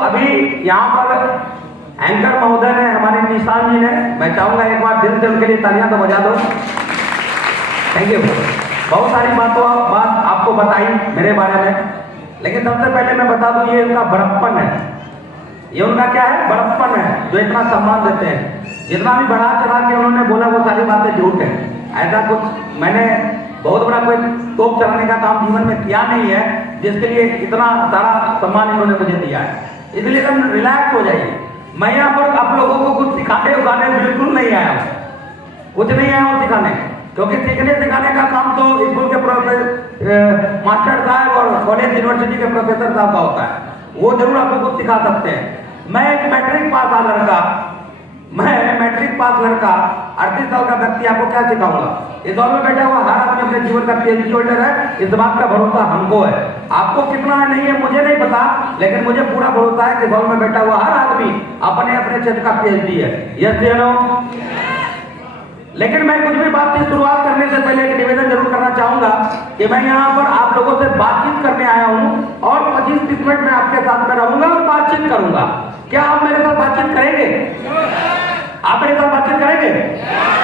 अभी यहाँ पर एंकर महोदय ने, हमारे निशान जी ने, मैं चाहूंगा एक बार दिल से उनके लिए तालियां तो बजा दो। Thank you. बहुत सारी बात आपको बताई मेरे बारे में, लेकिन सबसे पहले मैं बता दूं ये उनका बड़प्पन है। ये उनका क्या है? बड़प्पन है, जो इतना सम्मान देते हैं। जितना भी बढ़ा चढ़ा के उन्होंने बोला वो सारी बातें झूठ है। ऐसा कुछ मैंने बहुत बड़ा कोई तोप चलाने का काम जीवन में किया नहीं है जिसके लिए इतना सारा सम्मान इन्होंने मुझे दिया है। इसलिए तुम रिलैक्स हो जाइए। मैं यहाँ पर आप लोगों को कुछ सिखाने उखाने बिल्कुल नहीं आया हूँ, कुछ नहीं आया हूँ सिखाने, क्योंकि सीखने सिखाने का काम तो स्कूल के मास्टर साहब और कॉलेज यूनिवर्सिटी के प्रोफेसर साहब का होता है, वो जरूर आपको कुछ सिखा सकते हैं। मैं एक मैट्रिक पास लड़का, 38 साल का व्यक्ति आपको क्या सिखाऊंगा? इस दौर में बैठा हुआ हर आदमी अपने जीवन का पीएचडी होल्डर है, इस बात का भरोसा हमको है। आपको कितना है नहीं है मुझे नहीं पता, लेकिन मुझे पूरा भरोसा है कि दौर में बैठा हुआ हर आदमी अपने अपने क्षेत्र का पीएचडी है। यस या नो? लेकिन मैं कुछ भी बात की शुरुआत करने से पहले एक निवेदन जरूर करना चाहूंगा कि मैं यहाँ पर आप लोगों से बातचीत करने आया हूँ और 25-30 मिनट में आपके साथ में रहूंगा और बातचीत करूंगा। क्या आप मेरे साथ बातचीत करेंगे? आप मेरे साथ बातचीत करेंगे?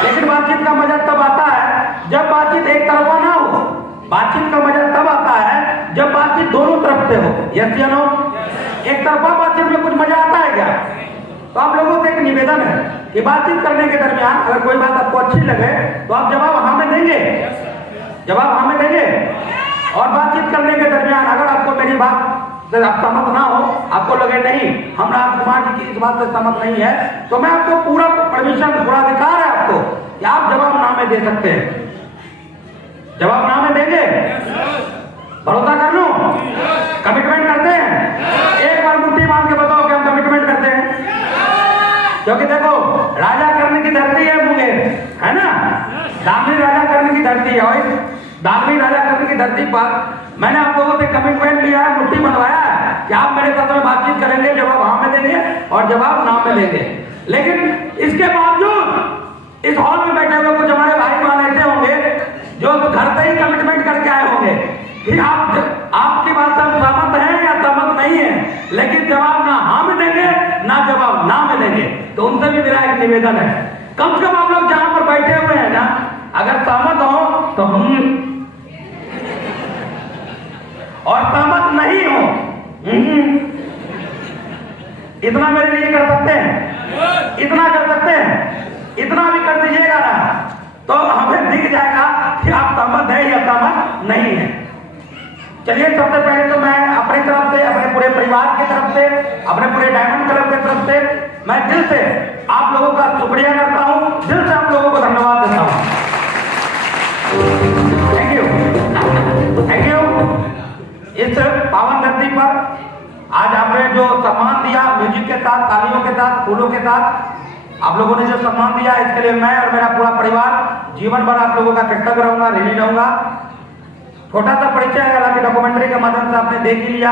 लेकिन बातचीत का मजा तब आता है जब बातचीत एक तरफा ना हो। बातचीत का मजा तब आता है जब बातचीत दोनों तरफ से हो। यस या नो? एक तरफा बातचीत में कुछ मजा आता है क्या? तो आप लोगों से एक निवेदन है कि बातचीत करने के दरमियान अगर कोई बात आपको अच्छी लगे तो आप जवाब हाँ में देंगे, जवाब हाँ में देंगे। और बातचीत करने के दरमियान अगर आपको मेरी बात से आप सहमत ना हो, आपको लगे नहीं हम राजकुमार जी की इस बात से सहमत नहीं है, तो मैं आपको पूरा परमिशन, पूरा अधिकार है आपको कि आप जवाब ना में दे सकते हैं। जवाब ना में देंगे? भरोसा कर लूं? कमिटमेंट करते हैं? एक बार मुट्ठी मार के बताओ कि हम कमिटमेंट करते हैं। क्योंकि देखो, राजा करने की धरती है मुंगेर, है ना? दानवी राजा करने की धरती है, और इस दानवी राजा करने की धरती पर मैंने आप लोगों से कमिटमेंट लिया है, मुट्ठी बनवाया है कि आप मेरे साथ में बातचीत करेंगे, जवाब हाँ में देंगे और जवाब ना में देंगे। लेकिन इसके बावजूद इस हॉल में बैठे हुए कुछ हमारे भाई बहन ऐसे होंगे जो घर से ही कमिटमेंट करके आए होंगे कि आपकी बात से हम सहमत हैं या सहमत नहीं है, लेकिन जवाब ना हाँ में देंगे ना जवाब ना में देंगे। तो उनसे भी मेरा एक निवेदन है, कम से कम आप लोग जहां पर बैठे हुए हैं ना, अगर सहमत हो तो हम, और सहमत नहीं हो इतना मेरे लिए कर सकते हैं, इतना कर सकते हैं, इतना भी कर दीजिएगा ना तो हमें दिख जाएगा कि आप सहमत है या सहमत नहीं है। चलिए, सबसे पहले तो मैं अपनी तरफ से, अपने पूरे परिवार की तरफ से, अपने पूरे डायमंड क्लब की तरफ से मैं दिल से आप लोगों का शुक्रिया करता हूं, दिल से आप लोगों को धन्यवाद देता हूं। Thank you, thank you. इस पावन धरती पर आज आपने जो सम्मान दिया, म्यूजिक के साथ, तालियों के साथ, फूलों के साथ आप लोगों ने जो सम्मान दिया, इसके लिए मैं और मेरा पूरा परिवार जीवन भर आप लोगों का कृतज्ञ रहूंगा, ऋणी रहूंगा। छोटा सा परिचय है, हालांकि डॉक्यूमेंट्री के माध्यम से आपने देख ही लिया,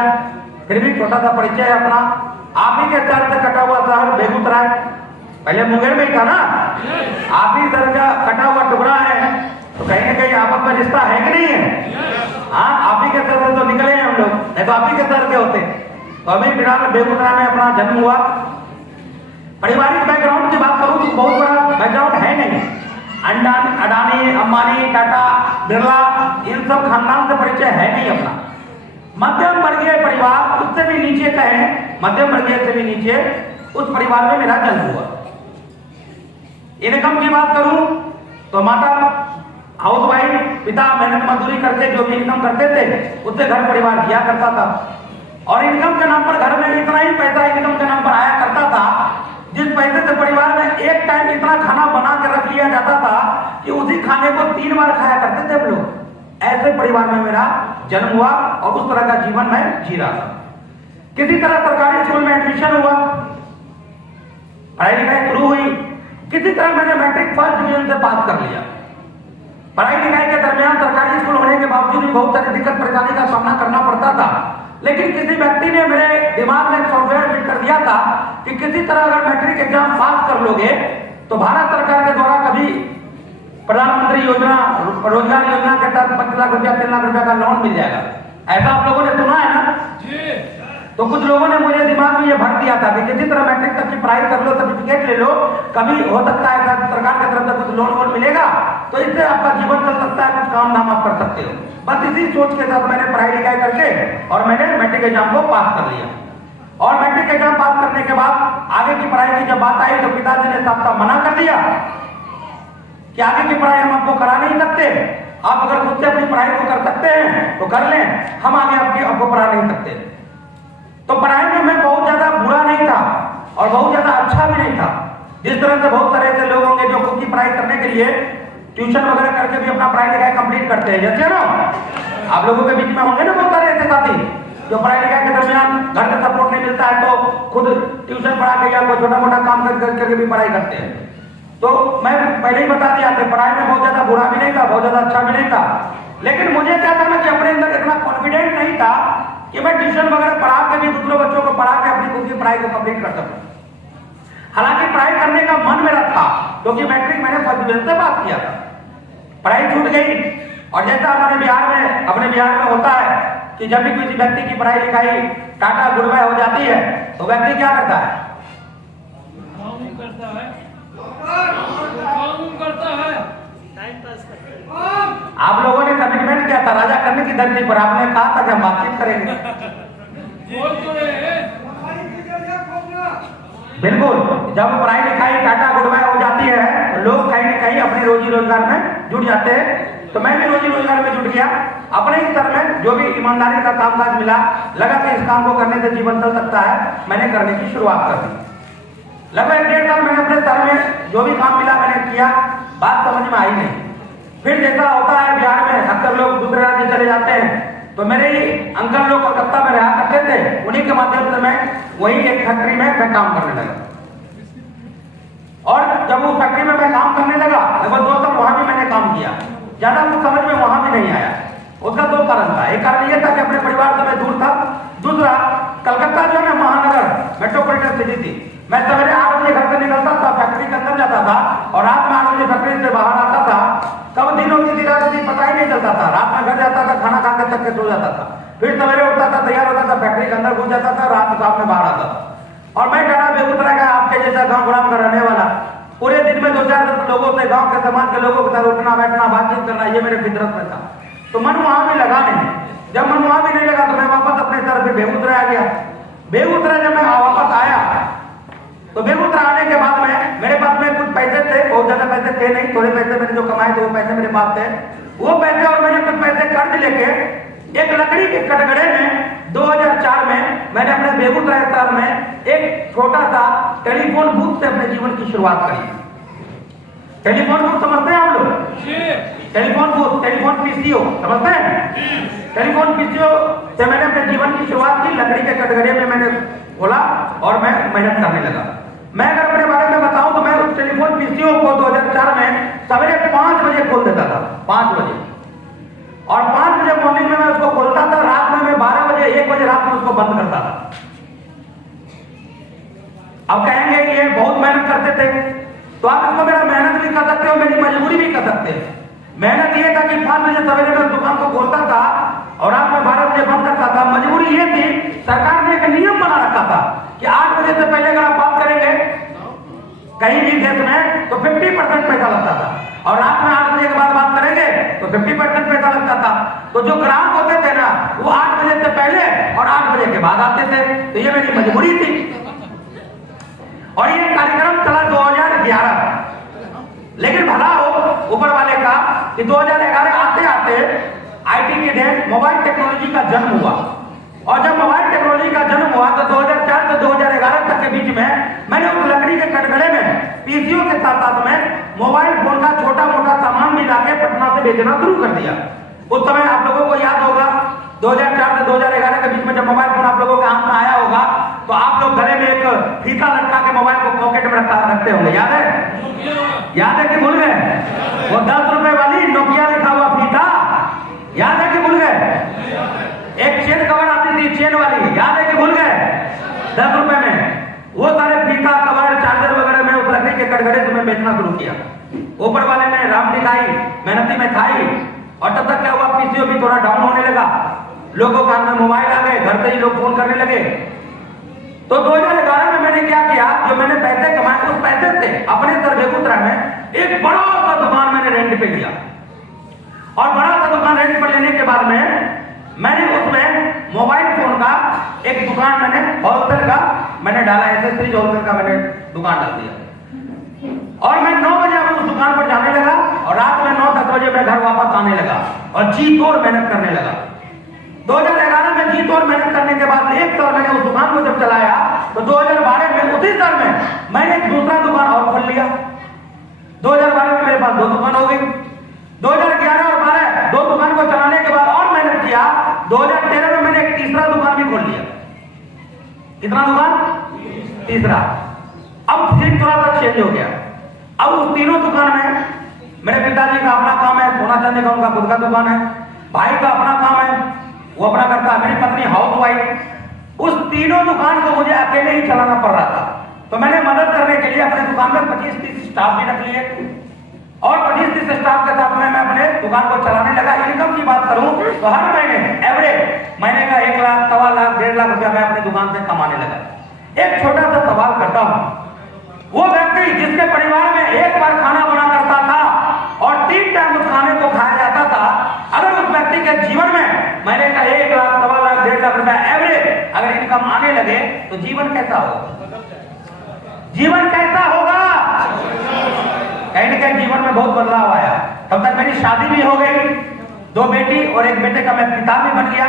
फिर भी छोटा सा परिचय है अपना। आप ही के सर से कटा हुआ शहर बेगूसराय, पहले मुंगेर में ही था ना, आप ही सर का कटा हुआ टुकड़ा है, तो कहीं ना कहीं आपस में रिश्ता है कि नहीं है? हाँ, आप ही के सर से तो निकले हैं हम लोग, नहीं तो आप ही के सर के होते। तो अभी फिलहाल बेगूसराय में अपना जन्म हुआ। पारिवारिक बैकग्राउंड की बात करूं तो बहुत बड़ा बैकग्राउंड है नहीं। अडानी, अंबानी, टाटा, बिरला, इन सब खानदान से परिचय है नहीं अपना। मध्यम वर्गीय परिवार, उससे भी नीचे कहें, मध्यम वर्गीय से भी नीचे, उस परिवार में मेरा जन्म हुआ। इनकम की बात करूं तो माता हाउस वाइफ, पिता मेहनत मजदूरी करके जो भी इनकम करते थे उससे घर परिवार किया करता था। और इनकम के नाम पर घर में इतना ही पैसा इनकम के नाम पर आया करता था जिस पैसे से परिवार में एक टाइम इतना खाना बना के रख लिया जाता था कि उसी खाने को 3 बार खाया करते थे हम लोग। ऐसे परिवार में मेरा जन्म हुआ और उस तरह का जीवन मैं जी रहा था। किसी तरह सरकारी स्कूल में एडमिशन हुआ, पढ़ाई लिखाई शुरू हुई, किसी तरह मैंने मैट्रिक फर्स्ट डिवीजन से पास कर लिया। पढ़ाई लिखाई के दरमियान सरकारी स्कूल होने के बावजूद भी बहुत सारी दिक्कत परेशानी का सामना करना पड़ता था, लेकिन किसी व्यक्ति ने मेरे दिमाग में सॉफ्टवेयर फिट कर दिया था कि किसी तरह अगर मैट्रिक एग्जाम पास कर लोगे तो भारत सरकार के द्वारा कभी प्रधानमंत्री योजना, रोजगार योजना के तहत 5 लाख रुपया 3 लाख रुपया का लोन मिल जाएगा। ऐसा आप लोगों ने सुना है ना? तो कुछ लोगों ने मुझे दिमाग में ये किया था कि किसी तरह मैट्रिक तक की पढ़ाई कर लो, सर्टिफिकेट ले लो, कभी हो सकता है सरकार की तरफ से कुछ लोन वोन मिलेगा तो इससे आपका जीवन चल सकता है, कुछ काम धाम आप कर सकते हो। बस इसी सोच के साथ मैंने पढ़ाई लिखाई करके और मैंने मैट्रिक एग्जाम को पास कर लिया। और मैट्रिक एग्जाम पास करने के बाद आगे की पढ़ाई की जब बात आई तो पिताजी ने साफ साफ मना कर दिया कि आगे की पढ़ाई हम आपको करा नहीं सकते, आप अगर खुद से अपनी पढ़ाई को कर सकते हैं तो कर लें, हम आगे आपको पढ़ा नहीं सकते। तो पढ़ाई में मैं बहुत ज्यादा बुरा नहीं था और बहुत ज्यादा अच्छा भी नहीं था। जिस तरह से बहुत तरह के लोग होंगे जो खुद की पढ़ाई करने के लिए ट्यूशन वगैरह करके भी अपना पढ़ाई लिखाई कंप्लीट करते हैं, जैसे ना आप लोगों के बीच में होंगे ना बहुत सारे ऐसे साथी जो पढ़ाई लिखाई के दरमियान घर से सपोर्ट नहीं मिलता है तो खुद ट्यूशन पढ़ा के या कोई छोटा मोटा काम करके भी पढ़ाई करते हैं। तो मैं पहले ही बता दिया कि पढ़ाई में बहुत ज्यादा बुरा भी नहीं था, बहुत ज्यादा अच्छा भी नहीं था, लेकिन मुझे क्या था ना कि अपने अंदर इतना कॉन्फिडेंट नहीं था कि मैं ट्यूशन वगैरह पढ़ा के भी दूसरे बच्चों को पढ़ा के अपनी खुद की पढ़ाई को कंप्लीट कर सकूं। हालांकि पढ़ाई करने का मन मेरा था क्योंकि मैट्रिक मैंने फर्स्ट डिवीजन से पास किया था। पढ़ाई छूट गई और जैसा हमारे बिहार में, अपने बिहार में होता है कि जब भी किसी व्यक्ति की पढ़ाई लिखाई टाटा गुड़बाई हो जाती है तो व्यक्ति क्या करता है? आप लोगों ने कमिटमेंट किया था राजा करने की धरती पर, आपने कहा था कि हम बातचीत करेंगे। बिल्कुल, जब पढ़ाई लिखाई टाटा गुड़बाई हो जाती है तो लोग कहीं न कहीं अपने रोजी रोजगार में जुट जाते हैं। तो मैं भी रोजी रोजगार में जुट गया। अपने ही स्तर में जो भी ईमानदारी का कामकाज मिला, लगा कि इस काम को करने से जीवन चल सकता है, मैंने करने की शुरुआत कर दी। लगभग 1.5 साल मैंने अपने स्तर में जो भी काम मिला मैंने किया, बात समझ में आई नहीं। फिर जैसा होता है बिहार में अक्सर लोग दूसरे राज्य चले जाते हैं, तो मेरे ही अंकल लोग कलकत्ता में रहा करते थे, उन्हीं के माध्यम से मैं वही एक फैक्ट्री में मैं काम करने लगा। और जब वो फैक्ट्री में मैं काम करने लगा लगभग 2 साल वहां भी मैंने काम किया, ज्यादा कुछ समझ में वहां भी नहीं आया। उसका 2 कारण था। एक कारण यह था कि अपने परिवार से मैं दूर था, दूसरा कलकत्ता जो है महानगर मेट्रोपॉलिटन सिटी थी। मैं सवेरे 8 बजे घर से निकलता था, फैक्ट्री के अंदर जाता था और रात में 8 बजे फैक्ट्री से बाहर आता था। कब दिन होती थी रात होती पता ही नहीं चलता था। रात में घर जाता था, खाना खा कर तक के सो जाता था, फिर सवेरे उठता था, तैयार होता था, फैक्ट्री के अंदर घुस जाता था, रात शाम में बाहर आता था। और मैं डरा बेगूसराय का आपके जैसा गाँव गुड़ाम का रहने वाला, पूरे दिन में 2-4 लोगों से, गांव के समाज के लोगों के साथ उठना बैठना बातचीत करना, ये मेरे फितरत में था। तो मन वहां भी लगा नहीं। जब मन वहां भी नहीं लगा तो मैं वापस अपने सर पे बेगूसराय आ गया। बेगूसराय जब मैं वापस आया तो बेगूसराय आने के बाद में मेरे पास में कुछ पैसे थे, बहुत ज्यादा पैसे थे नहीं, थोड़े पैसे मैंने जो कमाए थे वो पैसे मेरे पास थे। वो पैसे और मैंने कुछ पैसे कर्ज लेके एक लकड़ी के कटघरे में 2004 में मैंने अपने बेगूसराय शहर में एक छोटा सा टेलीफोन बूथ से अपने जीवन की शुरुआत करी। टेलीफोन बूथ समझते हैं आप लोग? टेलीफोन बूथ, टेलीफोन पीसीओ समझते हैं? टेलीफोन पीसीओ से मैंने अपने जीवन की शुरुआत की। लकड़ी के कटघरे में मैंने खोला और मैं मेहनत करने लगा। मैं अगर अपने बारे में बताऊं तो मैं उस टेलीफोन पीसीओ को 2004 में सवेरे 5 बजे खोल देता था, 5 बजे, और 5 बजे मॉर्निंग में मैं उसको खोलता था, रात में मैं 12 बजे 1 बजे रात में उसको बंद करता था। अब कहेंगे कि ये बहुत मेहनत करते थे, तो आप इसको मेरा मेहनत भी कर सकते हो, मेरी मजबूरी भी कर सकते हैं। मेहनत ये था कि 5 बजे सवेरे मैं दुकान को खोलता था और रात में 12 बजे बंद करता था। मजबूरी ये थी, सरकार ने एक नियम बना रखा था कि 8 बजे से पहले अगर आप बात करेंगे कहीं भी देश में तो 50% पैसा लगता था, और रात में 8 बजे के बाद बात करेंगे तो 50% पैसा लगता था। तो जो ग्राहक होते थे ना वो 8 बजे से पहले और 8 बजे के बाद आते थे। तो ये मेरी मजबूरी थी। और ये कार्यक्रम चला 2011, लेकिन भला हो ऊपर वाले का कि 2011 आते आते आईटी के डेट मोबाइल टेक्नोलॉजी का जन्म हुआ। और जब मोबाइल टेक्नोलॉजी का जन्म हुआ तो 2004 से 2011 तक के बीच में मैंने उस लकड़ी के कटघरे में पीसीओ के साथ साथ में मोबाइल फोन का छोटा मोटा सामान भी लाके पटना से बेचना शुरू कर दिया। उस समय आप लोगों को याद होगा 2004 से 2011 के बीच में जब मोबाइल फोन आप लोगों के हाथ में आया होगा तो आप लोग गले में एक फीता लटका के मोबाइल को पॉकेट में रखते होंगे, याद है? याद है कि भूल गए? वो 10 रुपए वाली नोकिया लिखा हुआ फीता, याद है कि भूल गए? एक चेन कवर आती थी चेन वाली, याद है कि भूल गए? 10 रुपए में वो सारे फीता कवर चार्जर वगैरह में उस लकड़ी के कटघरे से मैं बेचना शुरू किया। ऊपर वाले ने राम दिखाई, मेहनती में खाई, और तब तक क्या हुआ, पीसीओ भी थोड़ा डाउन होने लगा, लोगों के हाथ में मोबाइल आ गए, घर से ही लोग फोन करने लगे। तो 2011 जो मैंने पैसे कमाए उस पैसे से अपने सर बेगूसराय में एक बड़ा सा दुकान मैंने रेंट पे लिया। और बड़ा सा दुकान रेंट पर लेने के बाद में मैंने उसमें मोबाइल फोन का एक दुकान मैंने होलसेल का मैंने डाला, एसेसरीज होलसेल का मैंने दुकान डाल दिया। और मैं 9 बजे अब उस दुकान पर जाने लगा और रात में 9-10 बजे मैं घर वापस आने लगा और जी तोड़ मेहनत करने लगा। 2011 में जी तोड़ मेहनत करने के बाद 1 साल मैंने उस दुकान को जब चलाया तो 2012 में उसी साल में मैंने एक दूसरा दुकान और खोल लिया। 2012 में मेरे पास 2 दुकान हो गई। 2011 और 12 2 दुकान को चलाने के बाद और मेहनत किया। 2013 में मैंने एक तीसरा दुकान भी खोल लिया। कितना दुकान? तीसरा। अब फिर थोड़ा सा चेंज हो गया। अब उस तीनों दुकान में मेरे पिताजी का अपना काम है, सोना चांदी का उनका खुद का दुकान है, भाई का अपना काम है, वो अपना करता है, मेरी पत्नी हाउस वाइफ। उस तीनों दुकान को मुझे अकेले ही चलाना पड़ रहा था। तो मैंने मदद करने के लिए अपने दुकान में 25-30 स्टाफ भी रख लिए और 25-30 स्टाफ के साथ में मैं अपने दुकान को चलाने लगा। इनकम की बात करूं तो हर महीने एवरेज महीने का 1 लाख, 1.25 लाख, 1.5 लाख रुपया मैं अपनी दुकान से कमाने लगा। एक छोटा सा सवाल करता हूं, वो व्यक्ति जिसके परिवार में एक बार खाना बना करता था और 3 टाइम उस खाने को खाया जाता था, अगर उस व्यक्ति के जीवन में महीने का 1 लाख, 1.25 लाख, 1.5 लाख रुपया एवरेज अगर इनकम आने लगे तो जीवन कैसा होगा? जीवन कैसा होगा? कहीं ना कहीं जीवन में बहुत बदलाव आया। तब तक मेरी शादी भी हो गई, 2 बेटी और 1 बेटे का मैं पिता भी बन गया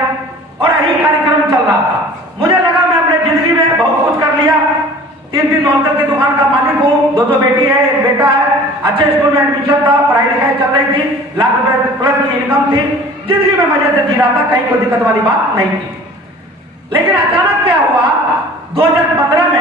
और यही कार्यक्रम चल रहा था। मुझे लगा मैं अपने जिंदगी में बहुत कुछ कर लिया। 3 होलसेल की दुकान का मालिक हूँ, 2 बेटी है, 1 बेटा है, अच्छे स्कूल में एडमिशन था, पढ़ाई लिखाई चल रही थी, लाख रुपए प्लस की इनकम थी, जिंदगी में मजे से जी रहा था, कहीं कोई दिक्कत वाली बात नहीं थी। लेकिन अचानक क्या हुआ, 2015